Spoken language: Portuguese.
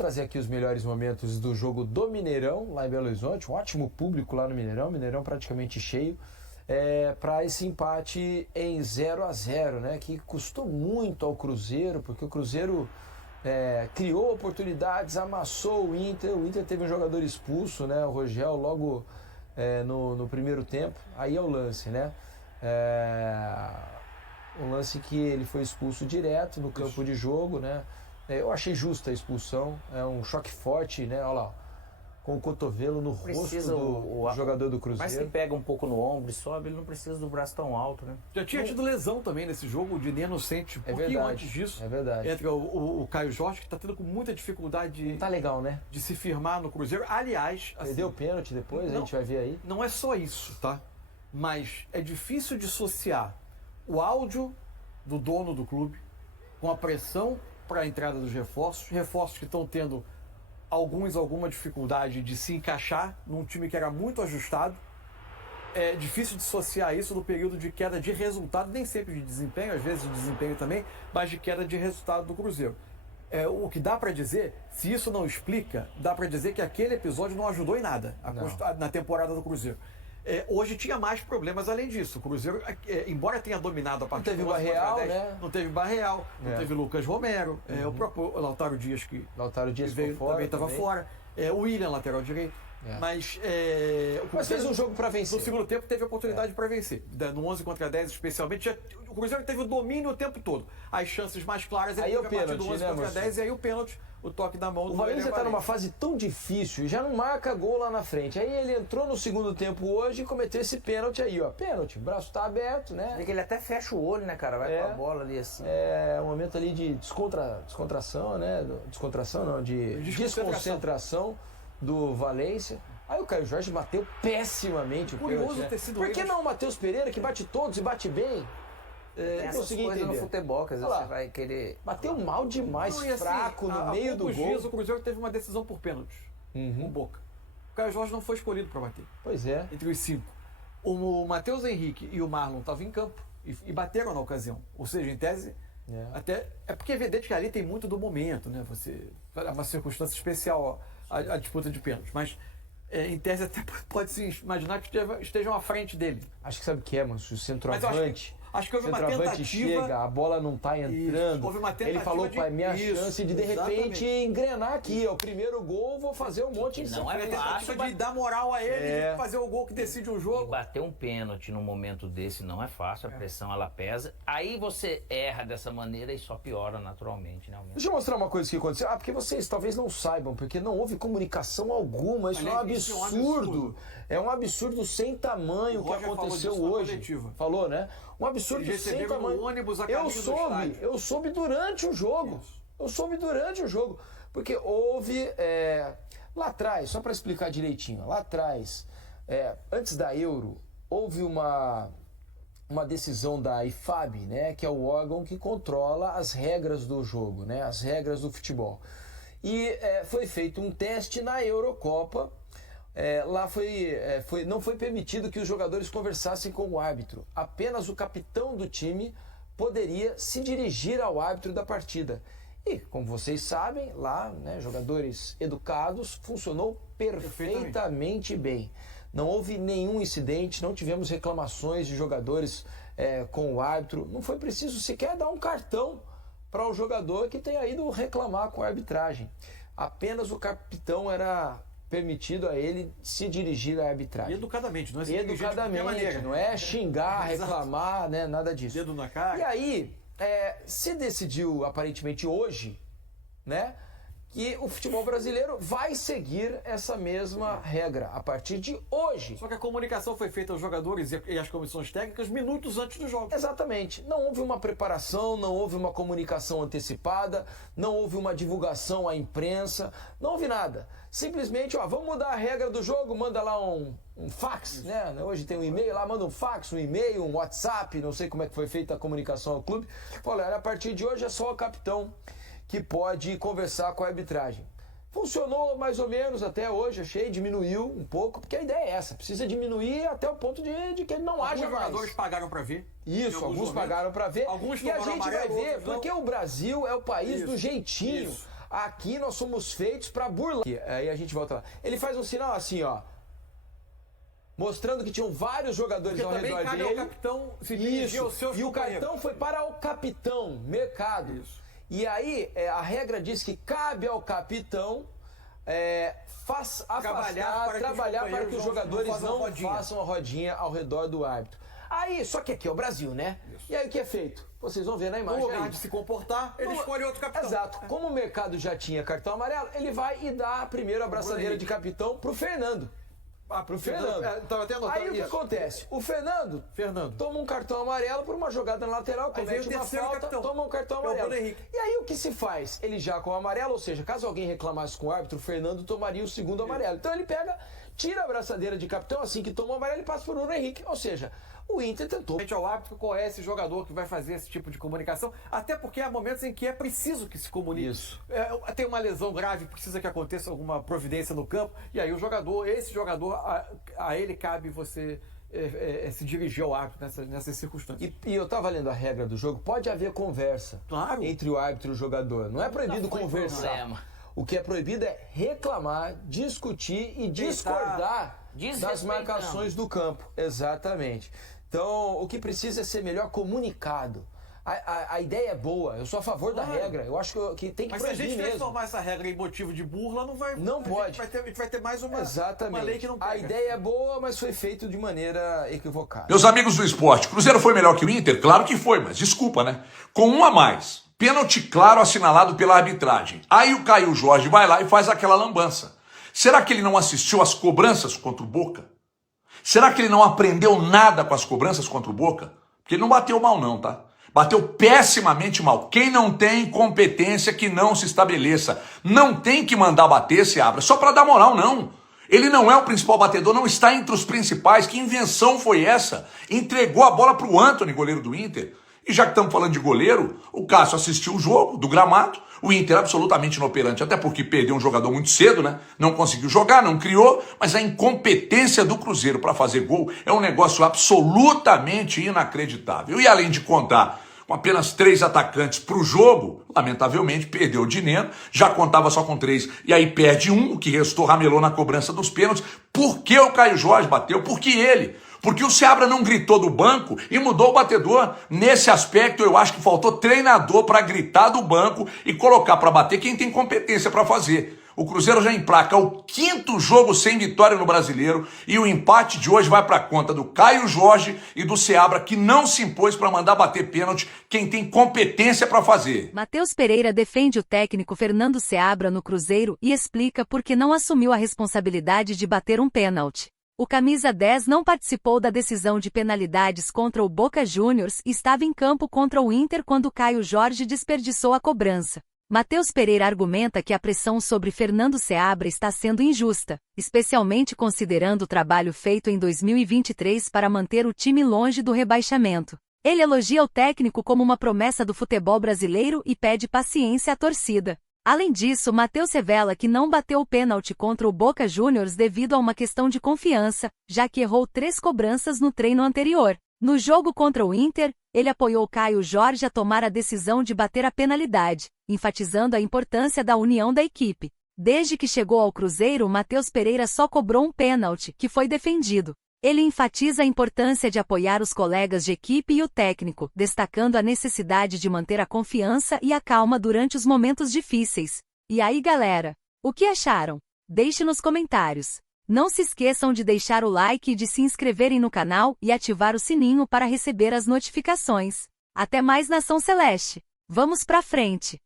trazer aqui os melhores momentos do jogo do Mineirão, lá em Belo Horizonte. Um ótimo público lá no Mineirão, Mineirão praticamente cheio. Para esse empate em 0-0, né, que custou muito ao Cruzeiro, porque o Cruzeiro criou oportunidades, amassou o Inter teve um jogador expulso, né, o Rogel, logo no primeiro tempo. Aí é o lance, né, um lance que ele foi expulso direto no campo de jogo, né. Eu achei justa a expulsão, é um choque forte, né, olha lá, com o cotovelo no rosto do jogador do Cruzeiro. Mas que pega um pouco no ombro e sobe, ele não precisa do braço tão alto, né? Já tinha tido lesão também nesse jogo, o Diné inocente, um pouquinho antes disso. É verdade. Entra o Caio Jorge, que está tendo com muita dificuldade não tá legal, né? de se firmar no Cruzeiro. Aliás... Perdeu o pênalti depois, a gente vai ver aí. Não é só isso, tá? Mas é difícil dissociar o áudio do dono do clube com a pressão para a entrada dos reforços que estão tendo alguma dificuldade de se encaixar num time que era muito ajustado. É difícil dissociar isso do período de queda de resultado, nem sempre de desempenho, às vezes de desempenho também, mas de queda de resultado do Cruzeiro. O que dá para dizer, se isso não explica, dá para dizer que aquele episódio não ajudou em nada na temporada do Cruzeiro. Hoje tinha mais problemas além disso. O Cruzeiro, embora tenha dominado a partida, não teve Barreal, né? Não teve Barreal, não teve Lucas Romero, o próprio Lautaro Dias que veio, também estava fora, o William, lateral direito. Mas fez um jogo para vencer. No segundo tempo teve oportunidade para vencer. No 11 contra 10 especialmente, o Cruzeiro teve o domínio o tempo todo. As chances mais claras aí a partir do 11 contra 10 e aí o pênalti, o toque da mão do Valência está numa fase tão difícil, já não marca gol lá na frente. Aí ele entrou no segundo tempo hoje e cometeu esse pênalti aí, ó. Pênalti, o braço tá aberto, né? Vê que ele até fecha o olho, né, cara? Vai com a bola ali assim. É um momento ali de descontração, né? De desconcentração do Valência. Aí o Caio Jorge bateu pessimamente o pênalti, ter sido Por que não o Matheus Pereira, que bate todos e bate bem? Tem essas coisas no futebol, que às vezes você vai querer... Bateu mal demais, fraco, no meio do gol. Dias, o Cruzeiro teve uma decisão por pênaltis, com Boca. O Caio Jorge não foi escolhido para bater. Pois é. Entre os 5. O Matheus Henrique e o Marlon estavam em campo e bateram na ocasião. Ou seja, em tese, até... É porque é evidente que ali tem muito do momento, né? É uma circunstância especial a disputa de pênaltis, mas... em tese até pode-se imaginar que estejam à frente dele. Acho que sabe o que é, mano? O centroavante. Acho que houve uma tentativa. Chega, a bola não tá entrando. Houve uma tentativa. Ele falou, pai, minha chance de repente engrenar aqui. O primeiro gol, vou fazer um monte de... Não é fácil de dar moral a ele, de fazer o gol que decide o jogo. E bater um pênalti num momento desse não é fácil, a pressão ela pesa. Aí você erra dessa maneira e só piora naturalmente, né? Deixa eu mostrar uma coisa que aconteceu. Porque vocês talvez não saibam, porque não houve comunicação alguma. Isso é um absurdo. É um absurdo sem tamanho o que aconteceu hoje. Falou, né? Um absurdo sem tamanho. Eu soube durante o jogo. Porque houve lá atrás, só para explicar direitinho, lá atrás, antes da Euro, houve uma decisão da IFAB, né, que é o órgão que controla as regras do jogo, né, as regras do futebol. E foi feito um teste na Eurocopa. Lá não foi permitido que os jogadores conversassem com o árbitro. Apenas o capitão do time poderia se dirigir ao árbitro da partida. E, como vocês sabem, lá, né, jogadores educados, funcionou perfeitamente bem. Não houve nenhum incidente, não tivemos reclamações de jogadores com o árbitro. Não foi preciso sequer dar um cartão para o jogador que tenha ido reclamar com a arbitragem. Apenas o capitão era permitido a ele se dirigir à arbitragem. E educadamente, não é educadamente, não é xingar, reclamar, né, nada disso. Dedo na cara. E aí, se decidiu aparentemente hoje, né, que o futebol brasileiro vai seguir essa mesma regra a partir de hoje. Só que a comunicação foi feita aos jogadores e às comissões técnicas minutos antes do jogo. Exatamente. Não houve uma preparação, não houve uma comunicação antecipada, não houve uma divulgação à imprensa, não houve nada. Simplesmente, vamos mudar a regra do jogo, manda lá um fax, né? Hoje tem um e-mail lá, manda um fax, um e-mail, um WhatsApp, não sei como é que foi feita a comunicação ao clube. Olha, a partir de hoje é só o capitão que pode conversar com a arbitragem. Funcionou mais ou menos até hoje, achei, diminuiu um pouco, porque a ideia é essa, precisa diminuir até o ponto de que ele não haja mais. Alguns jogadores pagaram para ver. Isso, alguns pagaram para ver. Alguns e a gente vai ver, porque o Brasil é o país do jeitinho. Aqui nós somos feitos para burlar. Aí a gente volta lá. Ele faz um sinal assim, ó. Mostrando que tinham vários jogadores ao redor dele. Ao capitão se dirigir aos seus e o cartão foi para o capitão, Mercado. Isso. E aí a regra diz que cabe ao capitão trabalhar para que os jogadores não façam a rodinha ao redor do árbitro. Aí, só que aqui é o Brasil, né? Isso. E aí o que é feito? Vocês vão ver na imagem. No lugar de se comportar, ele escolhe outro capitão. Exato. Como o Mercado já tinha cartão amarelo, ele vai e dá primeiro a abraçadeira de capitão pro Fernando. Pro Fernando. Aí o que acontece? O Fernando toma um cartão amarelo por uma jogada na lateral, comete uma falta, toma um cartão amarelo. E aí o que se faz? Ele já com o amarelo, ou seja, caso alguém reclamasse com o árbitro, o Fernando tomaria o segundo amarelo. Então ele tira a abraçadeira de capitão, assim que toma o amarelo, e passa por Bruno Henrique. Ou seja, o Inter tentou. O árbitro qual é esse jogador que vai fazer esse tipo de comunicação, até porque há momentos em que é preciso que se comunique. Isso. Tem uma lesão grave, precisa que aconteça alguma providência no campo, e aí esse jogador, a ele cabe você se dirigir ao árbitro nessas circunstâncias. E eu estava lendo a regra do jogo, pode haver conversa entre o árbitro e o jogador. Não é proibido conversar. O que é proibido é reclamar, discutir e discordar das marcações do campo. Exatamente. Então, o que precisa é ser melhor comunicado. A ideia é boa, eu sou a favor da regra. Eu acho que tem que proibir mesmo. Mas se a gente transformar essa regra em motivo de burla, não pode. A gente vai ter mais uma lei que não pega. A ideia é boa, mas foi feito de maneira equivocada. Meus amigos do esporte, Cruzeiro foi melhor que o Inter? Claro que foi, mas desculpa, né? Com um a mais. Pênalti claro assinalado pela arbitragem. Aí o Caio Jorge vai lá e faz aquela lambança. Será que ele não assistiu às cobranças contra o Boca? Será que ele não aprendeu nada com as cobranças contra o Boca? Porque ele não bateu mal não, tá? Bateu pessimamente mal. Quem não tem competência que não se estabeleça. Não tem que mandar bater, se abra. Só para dar moral, não. Ele não é o principal batedor, não está entre os principais. Que invenção foi essa? Entregou a bola para o Antony, goleiro do Inter. E já que estamos falando de goleiro, o Cássio assistiu o jogo do gramado, o Inter absolutamente inoperante, até porque perdeu um jogador muito cedo, né? Não conseguiu jogar, não criou, mas a incompetência do Cruzeiro para fazer gol é um negócio absolutamente inacreditável. E além de contar com apenas 3 atacantes para o jogo, lamentavelmente perdeu o Dineno, já contava só com 3, e aí perde um, o que restou ramelou na cobrança dos pênaltis. Por que o Caio Jorge bateu? Por que ele? Porque o Seabra não gritou do banco e mudou o batedor. Nesse aspecto, eu acho que faltou treinador para gritar do banco e colocar para bater quem tem competência para fazer. O Cruzeiro já emplaca o 5º jogo sem vitória no Brasileiro e o empate de hoje vai para a conta do Caio Jorge e do Seabra, que não se impôs para mandar bater pênalti quem tem competência para fazer. Matheus Pereira defende o técnico Fernando Seabra no Cruzeiro e explica por que não assumiu a responsabilidade de bater um pênalti. O camisa 10 não participou da decisão de penalidades contra o Boca Juniors e estava em campo contra o Inter quando Caio Jorge desperdiçou a cobrança. Matheus Pereira argumenta que a pressão sobre Fernando Seabra está sendo injusta, especialmente considerando o trabalho feito em 2023 para manter o time longe do rebaixamento. Ele elogia o técnico como uma promessa do futebol brasileiro e pede paciência à torcida. Além disso, Matheus revela que não bateu o pênalti contra o Boca Juniors devido a uma questão de confiança, já que errou 3 cobranças no treino anterior. No jogo contra o Inter, ele apoiou Caio Jorge a tomar a decisão de bater a penalidade, enfatizando a importância da união da equipe. Desde que chegou ao Cruzeiro, Matheus Pereira só cobrou um pênalti, que foi defendido. Ele enfatiza a importância de apoiar os colegas de equipe e o técnico, destacando a necessidade de manter a confiança e a calma durante os momentos difíceis. E aí, galera? O que acharam? Deixe nos comentários. Não se esqueçam de deixar o like e de se inscreverem no canal e ativar o sininho para receber as notificações. Até mais, Nação Celeste! Vamos pra frente!